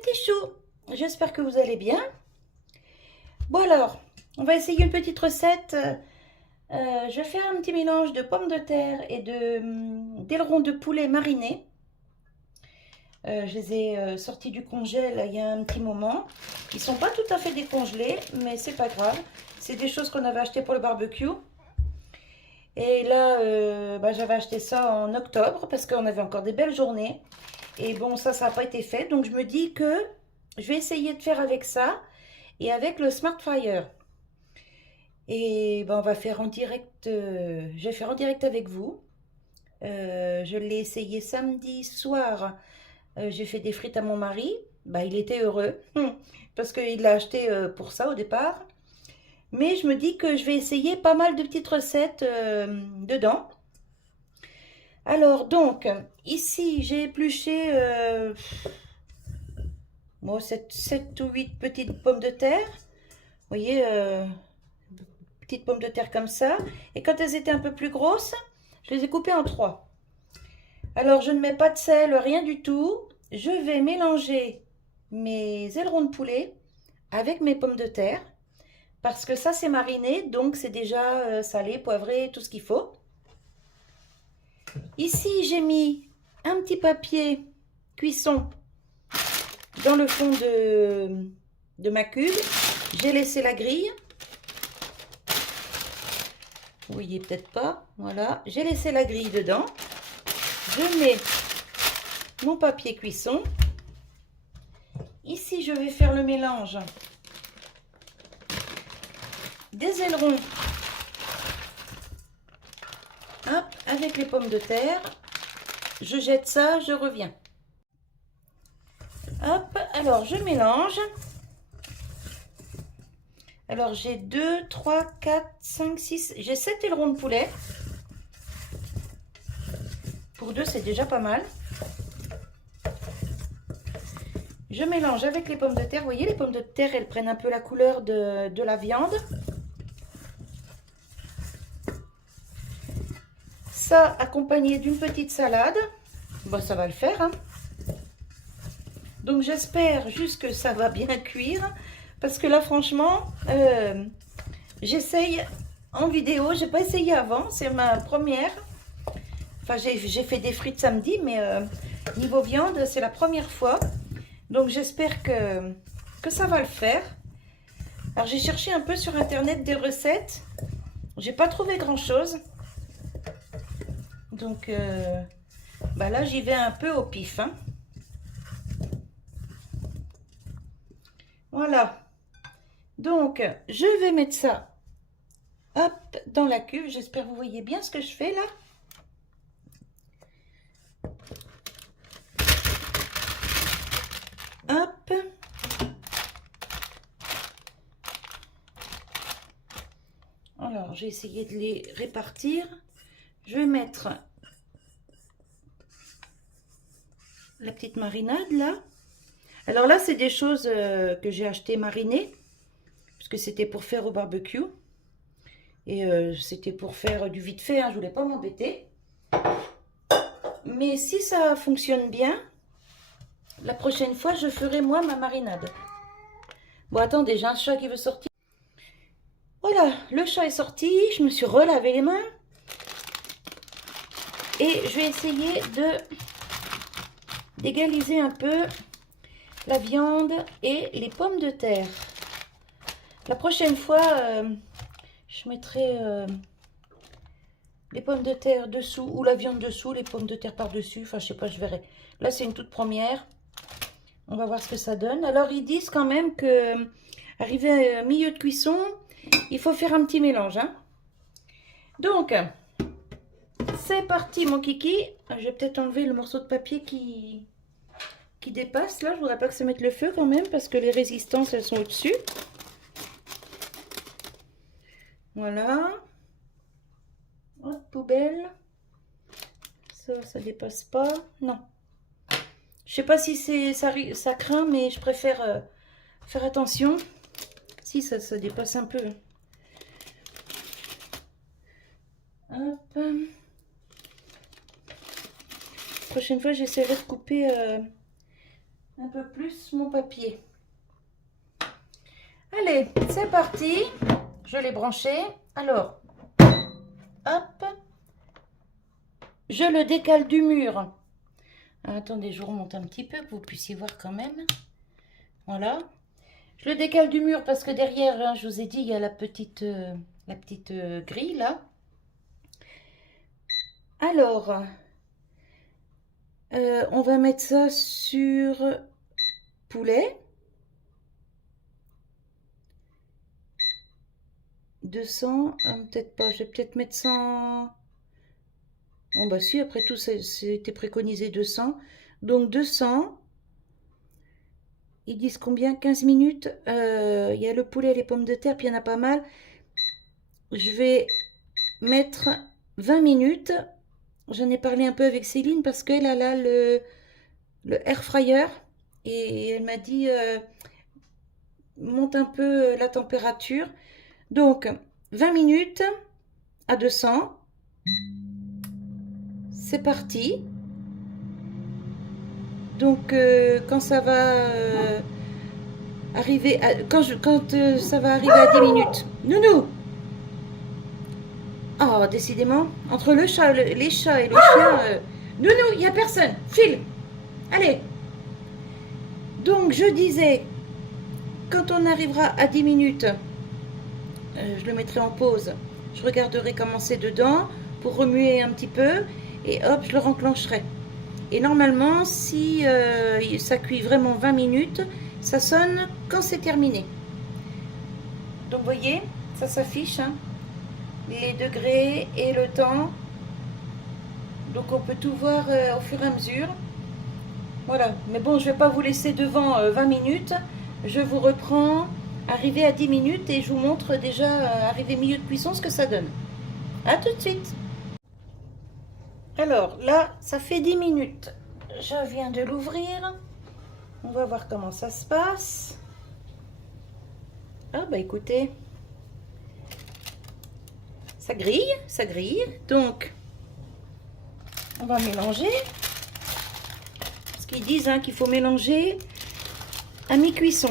petits choux, j'espère que vous allez bien. Bon alors, on va essayer une petite recette. Je vais faire un petit mélange de pommes de terre et d'ailerons de poulet marinés. Je les ai sortis du congèle il y a un petit moment. Ils ne sont pas tout à fait décongelés, mais c'est pas grave. C'est des choses qu'on avait achetées pour le barbecue. Et là, j'avais acheté ça en octobre parce qu'on avait encore des belles journées. Et bon, ça n'a pas été fait. Donc je me dis que je vais essayer de faire avec ça et avec le Smart Fryer. Et ben, on va faire en direct. Je vais faire en direct avec vous. Je l'ai essayé samedi soir. J'ai fait des frites à mon mari. Bah, il était heureux parce qu'il l'a acheté pour ça au départ. Mais je me dis que je vais essayer pas mal de petites recettes dedans. Alors donc, ici j'ai épluché 7 ou 8 petites pommes de terre. Vous voyez, petites pommes de terre comme ça. Et quand elles étaient un peu plus grosses, je les ai coupées en 3. Alors je ne mets pas de sel, rien du tout. Je vais mélanger mes ailerons de poulet avec mes pommes de terre. Parce que ça c'est mariné, donc c'est déjà salé, poivré, tout ce qu'il faut. Ici j'ai mis un petit papier cuisson dans le fond de ma cube. J'ai laissé la grille. Vous voyez peut-être pas. Voilà, j'ai laissé la grille dedans. Je mets mon papier cuisson. Ici, je vais faire le mélange des ailerons. Hop, avec les pommes de terre. Je jette ça, je reviens. Hop, alors je mélange. Alors j'ai 2, 3, 4, 5, 6, j'ai 7 ailerons de poulet. Pour 2, c'est déjà pas mal. Je mélange avec les pommes de terre. Vous voyez, les pommes de terre, elles prennent un peu la couleur de la viande. Ça, accompagné d'une petite salade. Bon, ça va le faire, hein. Donc, j'espère juste que ça va bien cuire. Parce que là, franchement, j'essaye en vidéo. J'ai pas essayé avant. C'est ma première. Enfin, j'ai fait des frites samedi, mais niveau viande, c'est la première fois. Donc, j'espère que ça va le faire. Alors, j'ai cherché un peu sur Internet des recettes. J'ai pas trouvé grand-chose. Donc, là, j'y vais un peu au pif, hein. Voilà. Donc, je vais mettre ça, hop, dans la cuve. J'espère que vous voyez bien ce que je fais là. Hop. Alors, j'ai essayé de les répartir. Je vais mettre la petite marinade là. Alors là, c'est des choses que j'ai achetées marinées. Parce que c'était pour faire au barbecue. Et c'était pour faire du vite fait, hein, je voulais pas m'embêter. Mais si ça fonctionne bien, la prochaine fois, je ferai moi ma marinade. Bon, attendez, j'ai un chat qui veut sortir. Voilà, le chat est sorti. Je me suis relavé les mains. Et je vais essayer d'égaliser un peu la viande et les pommes de terre. La prochaine fois, je mettrai les pommes de terre dessous ou la viande dessous, les pommes de terre par-dessus. Enfin, je sais pas, je verrai. Là, c'est une toute première. On va voir ce que ça donne. Alors, ils disent quand même que, arrivé au milieu de cuisson, il faut faire un petit mélange, hein. Donc, c'est parti, mon kiki. Je vais peut-être enlever le morceau de papier qui dépasse, là. Je voudrais pas que ça mette le feu quand même, parce que les résistances, elles sont au-dessus. Voilà. Hop, poubelle. Ça dépasse pas. Non. Je sais pas si ça craint, mais je préfère faire attention. Si, ça dépasse un peu. Hop. Prochaine fois, j'essaierai de couper un peu plus mon papier. Allez, c'est parti. Je l'ai branché. Alors, hop. Je le décale du mur. Alors, attendez, je remonte un petit peu que vous puissiez voir quand même. Voilà. Je le décale du mur parce que derrière, hein, je vous ai dit, il y a la petite grille là. Alors, on va mettre ça sur poulet. 200, peut-être pas, je vais peut-être mettre 100. Bon bah si, après tout, c'était préconisé 200. Donc 200. Ils disent combien? 15 minutes. Il y a le poulet et les pommes de terre, puis il y en a pas mal. Je vais mettre 20 minutes. J'en ai parlé un peu avec Céline parce qu'elle a là le air fryer. Et elle m'a dit, monte un peu la température. Donc, 20 minutes à 200. C'est parti. Donc, quand ça va arriver, quand ça va arriver à 10 minutes. Nounou! Oh, décidément, entre le chat, les chats et le chien, nounou, il n'y a personne. File! Allez! Donc, je disais, quand on arrivera à 10 minutes, je le mettrai en pause. Je regarderai comment c'est dedans pour remuer un petit peu et hop, je le renclencherai. Et normalement, si ça cuit vraiment 20 minutes, ça sonne quand c'est terminé. Donc, vous voyez, ça s'affiche, hein, les degrés et le temps. Donc, on peut tout voir au fur et à mesure. Voilà, mais bon, je ne vais pas vous laisser devant 20 minutes. Je vous reprends arrivé à 10 minutes et je vous montre déjà arrivé milieu de cuisson ce que ça donne. A tout de suite. Alors là, ça fait 10 minutes. Je viens de l'ouvrir. On va voir comment ça se passe. Ah bah écoutez, ça grille, ça grille. Donc, on va mélanger. Parce qu'ils disent hein, qu'il faut mélanger à mi-cuisson.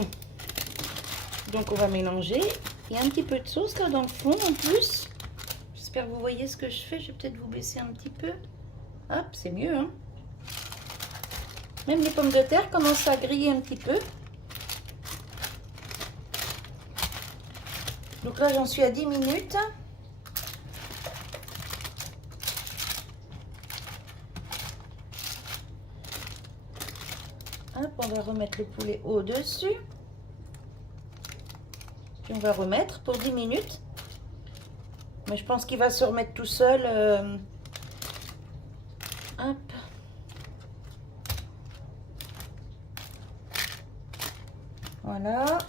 Donc on va mélanger. Il y a un petit peu de sauce là dans le fond en plus. J'espère que vous voyez ce que je fais. Je vais peut-être vous baisser un petit peu. Hop, c'est mieux. Hein. Même les pommes de terre commencent à griller un petit peu. Donc là j'en suis à 10 minutes. Hop, on va remettre le poulet au-dessus. Puis on va remettre pour 10 minutes. Mais je pense qu'il va se remettre tout seul. Hop. Voilà.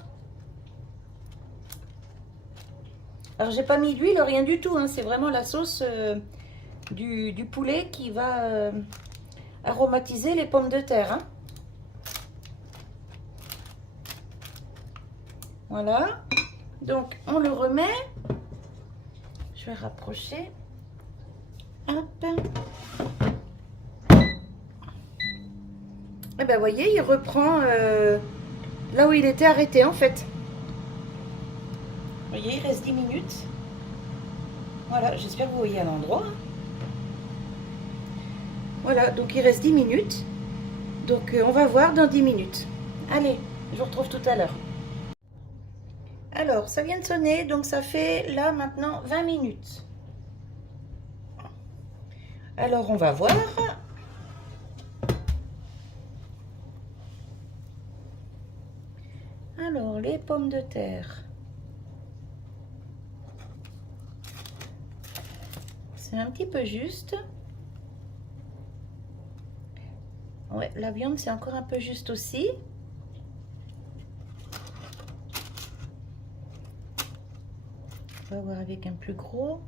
Alors j'ai pas mis d'huile, rien du tout. Hein. C'est vraiment la sauce du poulet qui va aromatiser les pommes de terre. Hein. Voilà. Donc on le remet. Je vais rapprocher. Hop. Et ben vous voyez, il reprend là où il était arrêté en fait. Vous voyez, il reste 10 minutes. Voilà, j'espère que vous voyez à l'endroit. Voilà, donc il reste 10 minutes. Donc on va voir dans 10 minutes. Allez, je vous retrouve tout à l'heure. Alors, ça vient de sonner, donc ça fait là maintenant 20 minutes. Alors, on va voir. Alors, les pommes de terre. C'est un petit peu juste. Ouais, la viande, c'est encore un peu juste aussi. On va voir avec un plus gros.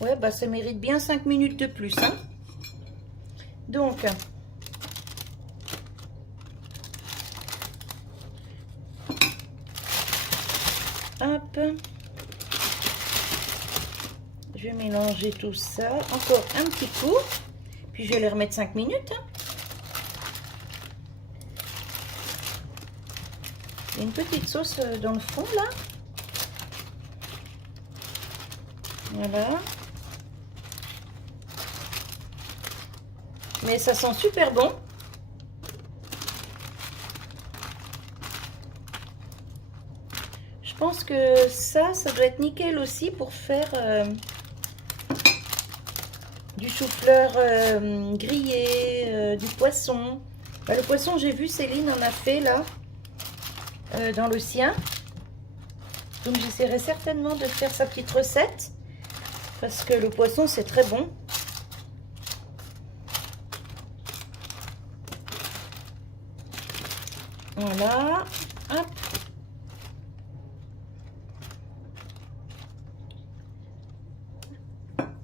Ouais, bah ça mérite bien 5 minutes de plus. Hein. Donc, hop. Je vais mélanger tout ça. Encore un petit coup. Puis je vais les remettre 5 minutes. Hein. une petite sauce dans le fond là. Voilà. Mais ça sent super bon. Je pense que ça doit être nickel aussi pour faire du chou-fleur grillé, du poisson. Bah, le poisson, j'ai vu Céline en a fait là, dans le sien. Donc j'essaierai certainement de faire sa petite recette. Parce que le poisson, c'est très bon. Voilà. Hop.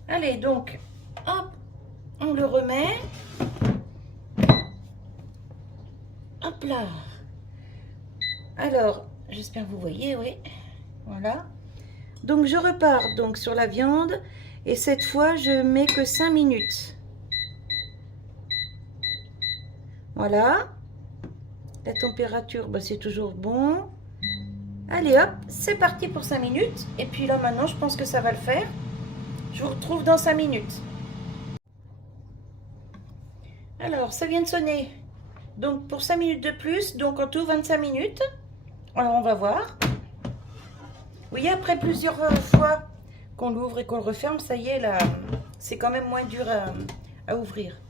Allez, donc, hop, on le remet. Hop là. Alors, j'espère que vous voyez, oui. Voilà. Donc, je repars donc sur la viande. Et cette fois, je mets que 5 minutes. Voilà. La température, bah, c'est toujours bon. Allez, hop, c'est parti pour 5 minutes. Et puis là, maintenant, je pense que ça va le faire. Je vous retrouve dans 5 minutes. Alors, ça vient de sonner. Donc, pour 5 minutes de plus, donc en tout 25 minutes. Alors, on va voir. Vous voyez, après plusieurs fois qu'on l'ouvre et qu'on le referme, ça y est, là, c'est quand même moins dur à ouvrir.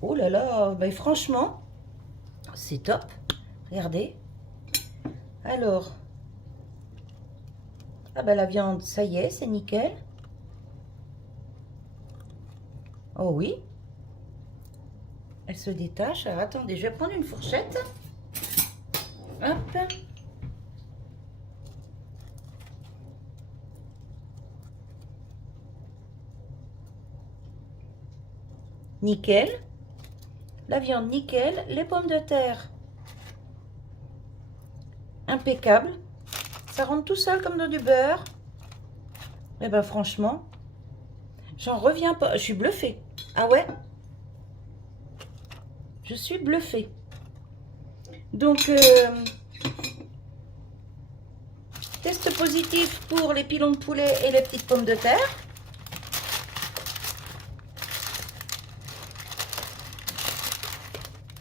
Oh là là, ben franchement, c'est top. Regardez. Alors, ah ben la viande, ça y est, c'est nickel. Oh oui. Elle se détache. Alors, attendez, je vais prendre une fourchette. Hop. Nickel. La viande, nickel. Les pommes de terre, impeccable. Ça rentre tout seul comme dans du beurre. Et ben franchement, j'en reviens pas. Je suis bluffée. Ah ouais? Je suis bluffée. Donc, test positif pour les pilons de poulet et les petites pommes de terre.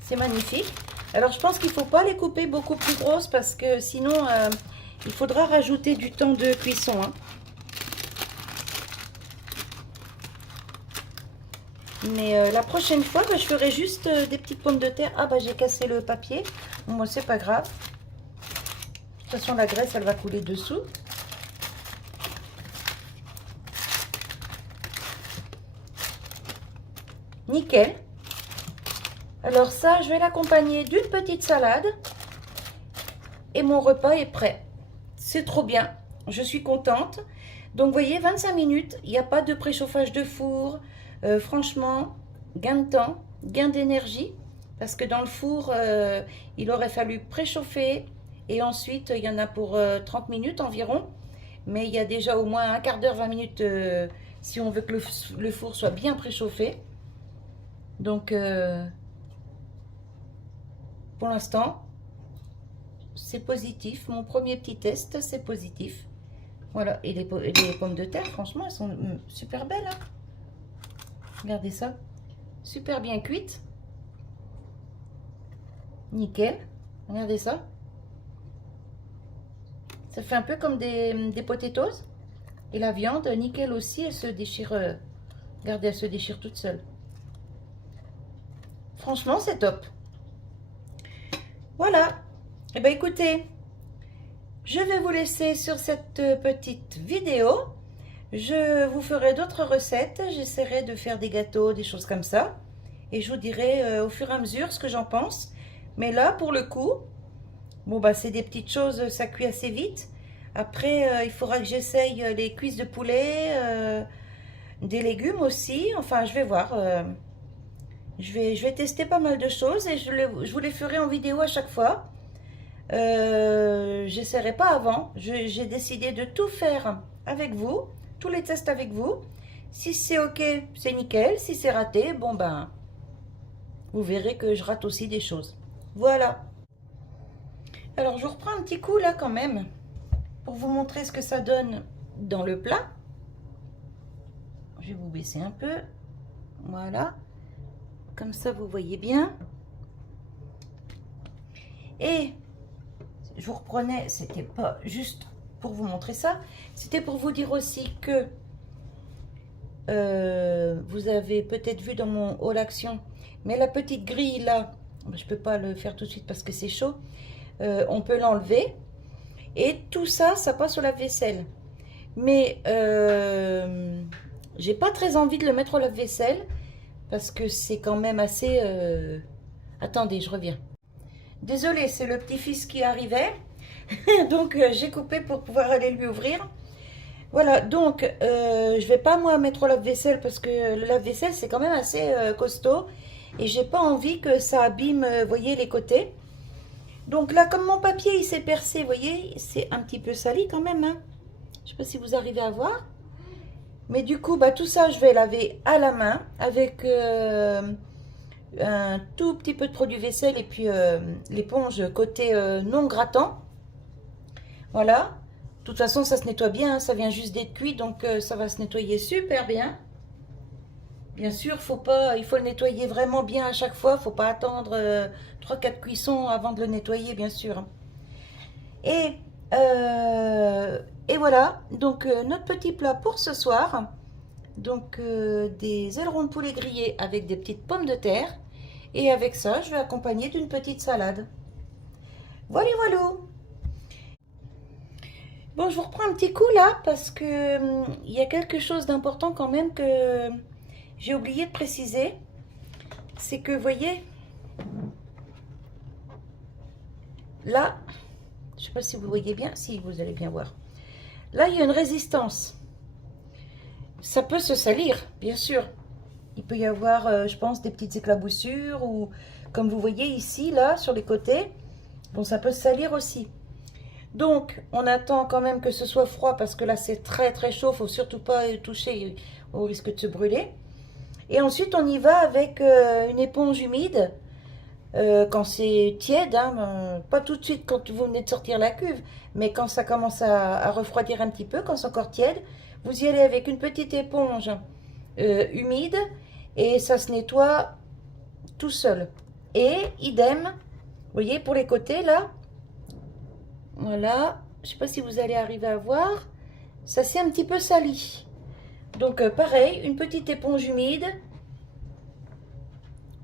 C'est magnifique. Alors, je pense qu'il ne faut pas les couper beaucoup plus grosses parce que sinon, il faudra rajouter du temps de cuisson. Hein. Mais la prochaine fois, bah, je ferai juste des petites pommes de terre. Ah, bah j'ai cassé le papier. Bon, moi, c'est pas grave. De toute façon, la graisse, elle va couler dessous. Nickel. Alors ça, je vais l'accompagner d'une petite salade. Et mon repas est prêt. C'est trop bien. Je suis contente. Donc, vous voyez, 25 minutes. Il n'y a pas de préchauffage de four. Franchement, gain de temps, gain d'énergie. Parce que dans le four, il aurait fallu préchauffer. Et ensuite, il y en a pour 30 minutes environ. Mais il y a déjà au moins un quart d'heure, 20 minutes si on veut que le four soit bien préchauffé. Donc, pour l'instant, c'est positif. Mon premier petit test, c'est positif. Voilà. Et les pommes de terre, franchement, elles sont super belles. Hein. Regardez ça. Super bien cuite. Nickel. Regardez ça. Ça fait un peu comme des potatoes. Et la viande, nickel aussi, elle se déchire. Regardez, elle se déchire toute seule. Franchement, c'est top. Voilà. Eh bien, écoutez, je vais vous laisser sur cette petite vidéo. Je vous ferai d'autres recettes. J'essaierai de faire des gâteaux, des choses comme ça. Et je vous dirai au fur et à mesure ce que j'en pense. Mais là, pour le coup, bon, bah, c'est des petites choses, ça cuit assez vite. Après, il faudra que j'essaye les cuisses de poulet, des légumes aussi. Enfin, je vais voir. Je vais tester pas mal de choses et je vous les ferai en vidéo à chaque fois. J'essaierai pas avant. J'ai décidé de tout faire avec vous, tous les tests avec vous. Si c'est ok, c'est nickel. Si c'est raté, bon ben, vous verrez que je rate aussi des choses. Voilà. Alors, je reprends un petit coup là quand même pour vous montrer ce que ça donne dans le plat. Je vais vous baisser un peu. Voilà. Comme ça, vous voyez bien. Et je vous reprenais, c'était pas juste pour vous montrer ça, c'était pour vous dire aussi que vous avez peut-être vu dans mon haul action, mais la petite grille là, je peux pas le faire tout de suite parce que c'est chaud, on peut l'enlever et tout ça, ça passe au lave-vaisselle. Mais j'ai pas très envie de le mettre au lave-vaisselle parce que c'est quand même assez... Attendez, je reviens. Désolée, c'est le petit-fils qui arrivait. Donc, j'ai coupé pour pouvoir aller lui ouvrir. Voilà, donc, je vais pas moi mettre au lave-vaisselle parce que le lave-vaisselle, c'est quand même assez costaud. Et j'ai pas envie que ça abîme, voyez, les côtés. Donc là, comme mon papier, il s'est percé, voyez, c'est un petit peu sali quand même. Hein. Je sais pas si vous arrivez à voir. Mais du coup, bah, tout ça, je vais laver à la main avec... un tout petit peu de produit vaisselle et puis l'éponge côté non grattant. Voilà. De toute façon, ça se nettoie bien, hein, ça vient juste d'être cuit, donc ça va se nettoyer super bien. Bien sûr, il faut le nettoyer vraiment bien à chaque fois. Faut pas attendre 3-4 cuissons avant de le nettoyer, bien sûr. Et, et voilà, donc notre petit plat pour ce soir. Donc des ailerons de poulet grillés avec des petites pommes de terre. Et avec ça, je vais accompagner d'une petite salade. Voilà, voilà. Bon, je vous reprends un petit coup là parce que il y a quelque chose d'important quand même que j'ai oublié de préciser. C'est que, vous voyez, là, je ne sais pas si vous voyez bien, si vous allez bien voir. Là, il y a une résistance. Ça peut se salir, bien sûr. Il peut y avoir, je pense, des petites éclaboussures ou, comme vous voyez ici, là, sur les côtés. Bon, ça peut se salir aussi. Donc, on attend quand même que ce soit froid parce que là, c'est très très chaud. Il ne faut surtout pas y toucher au risque de se brûler. Et ensuite, on y va avec une éponge humide quand c'est tiède. Hein, pas tout de suite quand vous venez de sortir la cuve, mais quand ça commence à refroidir un petit peu, quand c'est encore tiède, vous y allez avec une petite éponge humide et ça se nettoie tout seul. Et idem, vous voyez, pour les côtés là, voilà, je ne sais pas si vous allez arriver à voir, ça s'est un petit peu sali. Donc pareil, une petite éponge humide,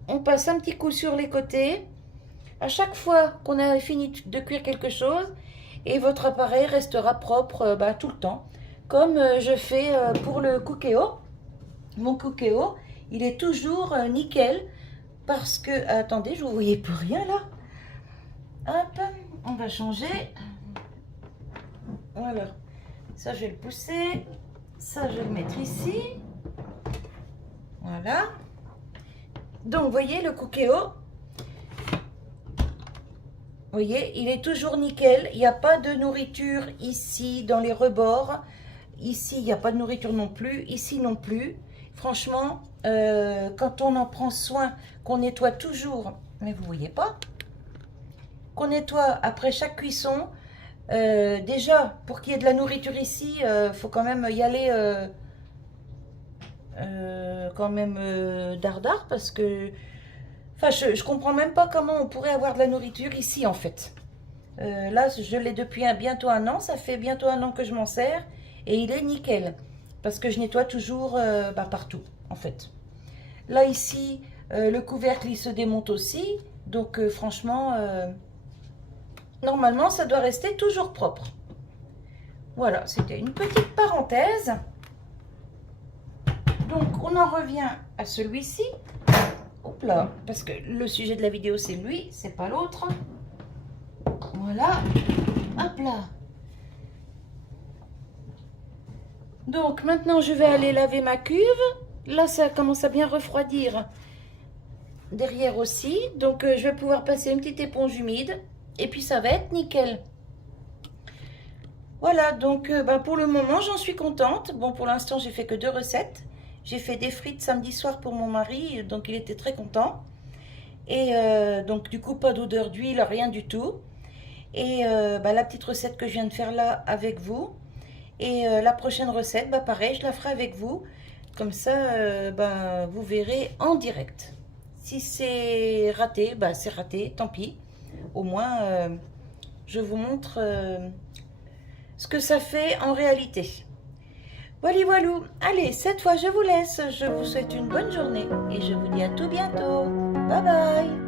on passe un petit coup sur les côtés, à chaque fois qu'on a fini de cuire quelque chose, et votre appareil restera propre tout le temps. Comme je fais pour le Cookéo. Mon Cookéo, il est toujours nickel, parce que, attendez, je ne vous voyais plus rien là. Hop, on va changer. Voilà, ça je vais le pousser, ça je vais le mettre ici. Voilà. Donc, vous voyez le Cookéo, vous voyez, il est toujours nickel. Il n'y a pas de nourriture ici dans les rebords. Ici, il n'y a pas de nourriture non plus. Ici non plus. Franchement, quand on en prend soin, qu'on nettoie toujours, mais vous voyez pas, qu'on nettoie après chaque cuisson. Déjà, pour qu'il y ait de la nourriture ici, faut quand même y aller quand même dardard parce que, enfin, je comprends même pas comment on pourrait avoir de la nourriture ici en fait. Là, je l'ai depuis bientôt un an, ça fait bientôt un an que je m'en sers et il est nickel parce que je nettoie toujours partout en fait. Là ici, le couvercle il se démonte aussi, donc franchement, normalement ça doit rester toujours propre. Voilà, c'était une petite parenthèse. Donc on en revient à celui-ci. Hop là, parce que le sujet de la vidéo c'est lui, c'est pas l'autre. Voilà, hop là. Donc maintenant je vais aller laver ma cuve. Là ça commence à bien refroidir derrière aussi. Donc je vais pouvoir passer une petite éponge humide. Et puis ça va être nickel. Voilà, donc pour le moment j'en suis contente. Bon, pour l'instant j'ai fait que 2 recettes. J'ai fait des frites samedi soir pour mon mari, donc il était très content. Et donc du coup pas d'odeur d'huile, rien du tout. Et la petite recette que je viens de faire là avec vous. Et la prochaine recette, pareil, je la ferai avec vous. Comme ça, vous verrez en direct. Si c'est raté, c'est raté, tant pis. Au moins, je vous montre ce que ça fait en réalité. Voilà, voilà. Allez, cette fois, je vous laisse. Je vous souhaite une bonne journée et je vous dis à tout bientôt. Bye bye.